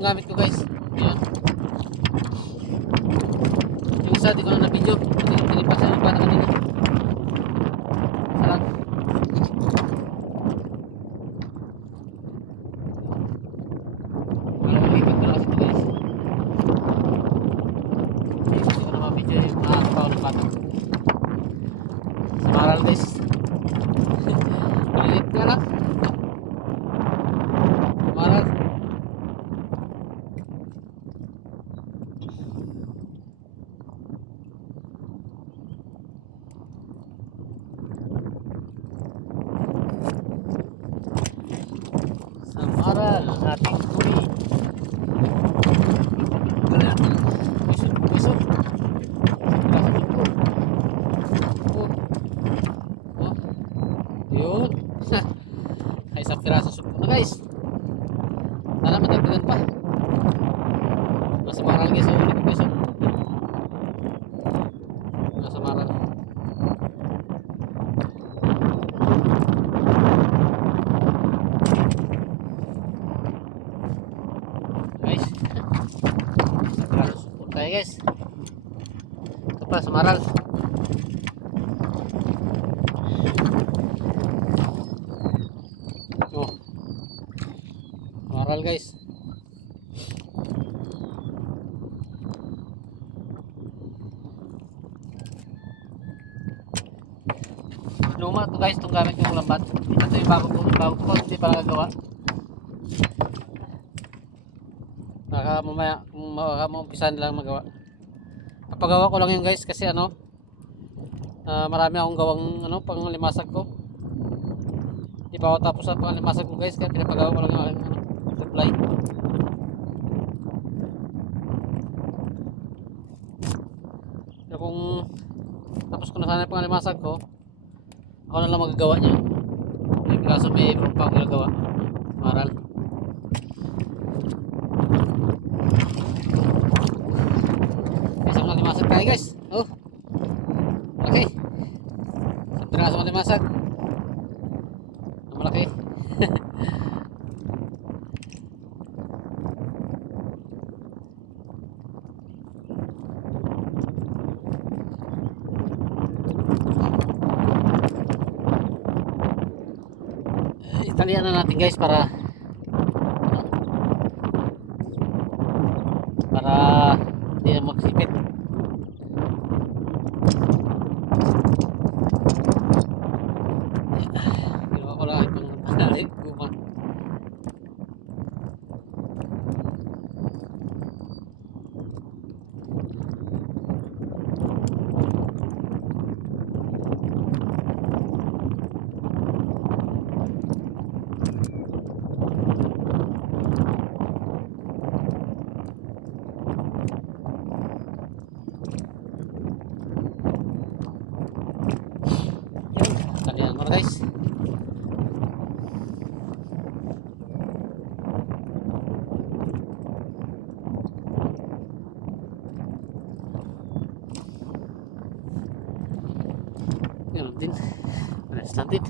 itong gamit ko guys. Ayan. Yung isa di ko na na-video. Tinipasan yung bata kanina. Sarap. Wala ko ikot ko na kasi ito guys. Hindi ko na ma-video yung mga kapaw ng bata. Sa maral guys. Ulit ka lang. Maral. Sa maral ang ating tuli. Pisok. Oh. Yun. Ay, isang piraso supo na guys. Sana madagdagan pa. Nasa maral guys. Ulit ko guys. Nasa maral. Guys. Isang piraso supo tayo guys. Ito pa sa maral. Oh. Maral guys. Luma to guys, itong gamit yung lambat. Ito yung bago ko, hindi pa nagagawa. Mamaya, maumpisan lang magawa. Kapagawa ko lang yun guys, kasi marami akong gawang panglimasag ko. Di pa ako tapos sa panglimasag ko guys, kaya pinapagawa ko lang yung aking supply. So, kung tapos ko na sana yung panglimasag ko, ako na lang magagawa niya. Kaso may ibang pa ako nagawa. Maral. Isang malimasag tayo guys. Oh. Okay. Isang piraso malimasag. Malaki. Italian na natin guys para hindi na magsipit. Ginawa ko lang itong panali guma. Italian mo na guys. Ganun din. Pares natin.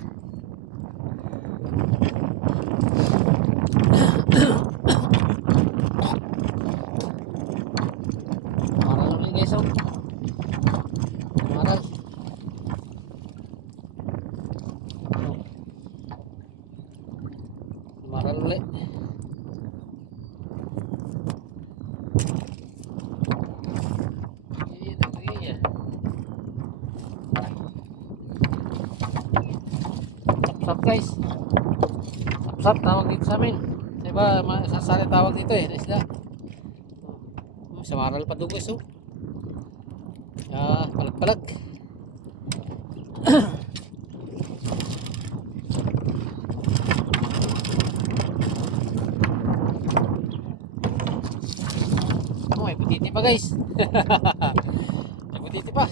Maral ulit guys. Maral. Maral ulit. Sapsap guys. Sapsap tawag dito sa amin. Diba sasali tawag dito na isda. Sa maral pa dugos oh. Palag-palag. May butiti pa guys. May butiti pa.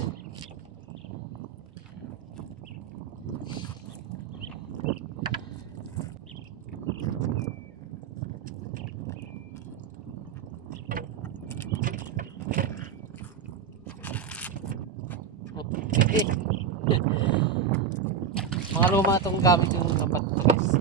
Mga luma itong gamit yung lambat guys.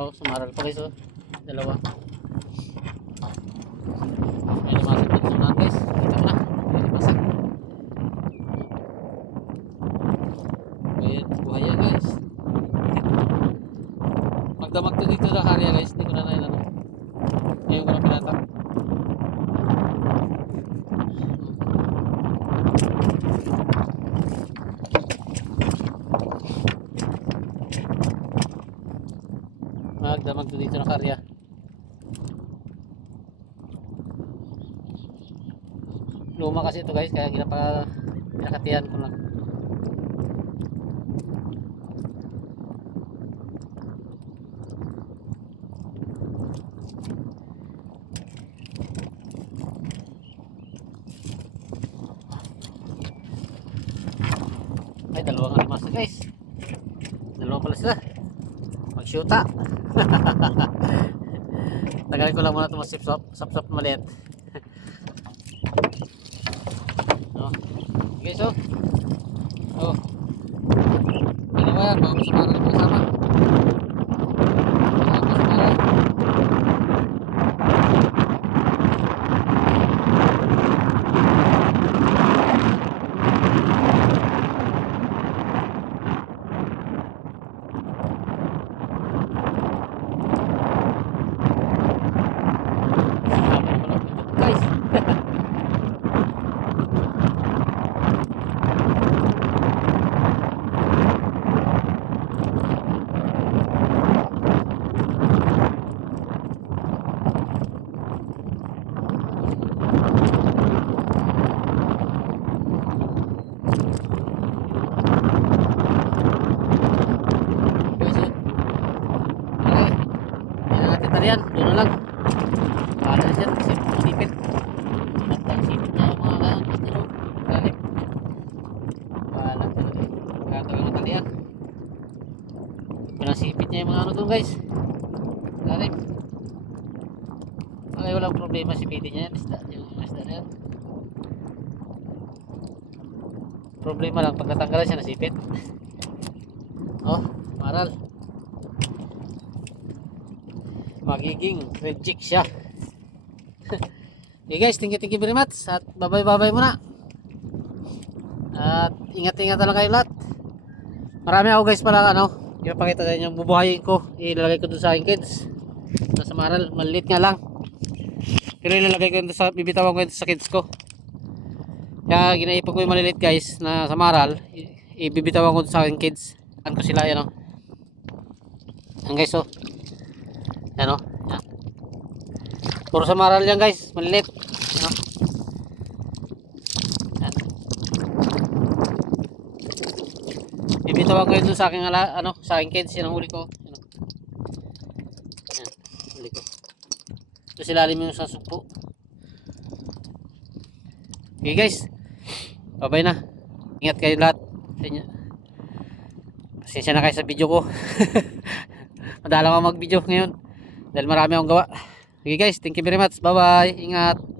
Oh, sumaral pa guys oh. Dalawa. May lumasag dito sa unahan guys. Kita mo na. May lumasag. Ayan, buhay yan guys. Magdamag to dito sa karya guys. Hindi ko na ano. Ngayon ko na pinatak. Magdamag to dito na karya. Luma kasi ito guys, kaya pinakatihan ko lang. Ay, dalawa nga lumasa guys. Dalawa pala sila. Mag-shoota. Tagalin ko lang muna ito sap-sap maliit. Oh. Guys oh. Oh. Dalawa yan, bago sa para na kasama. Guys. Yan, doon na lang. Paano na siya, sipit. At ang sipit niya yung mga kaantos nyo. Galing. Paano talaga. Kaya talaga matalian. Pinasipit niya yung mga ano doon guys. Galing. Okay, walang problema, sipitin niya yan. Isda na yan. Problema lang, pag natanggalan siya, nasipit. Oh, maral. Magiging reject siya. Okay guys, thank you very much. At bye-bye muna. At ingat-ingat lang kayo lahat. Marami ako guys pala ipapakita sa inyo, bubuhayin ko. Ilalagay ko doon sa aking kids. Sa maral, maliit nga lang. Pero ilalagay ko doon sa, bibitawan ko sa kids ko. Kaya ginaipon ko yung maliliit guys na sa maral. Ibibitawan ko doon sa aking kids. Ano ko sila yan Yan guys Yan yan. Puro sa maral yan guys, malilit. Yan Yan. Bibitawan ko yun sa aking sa aking kids, yan ang huli ko. Yan huli ko. Ito silalim yung sa sugpo. Okay guys, bye na. Ingat kayo lahat sa inyo. Pasensya na kayo sa video ko. Madalang ako mag video ngayon dahil marami akong gawa. Okay guys, thank you very much. Bye bye. Ingat.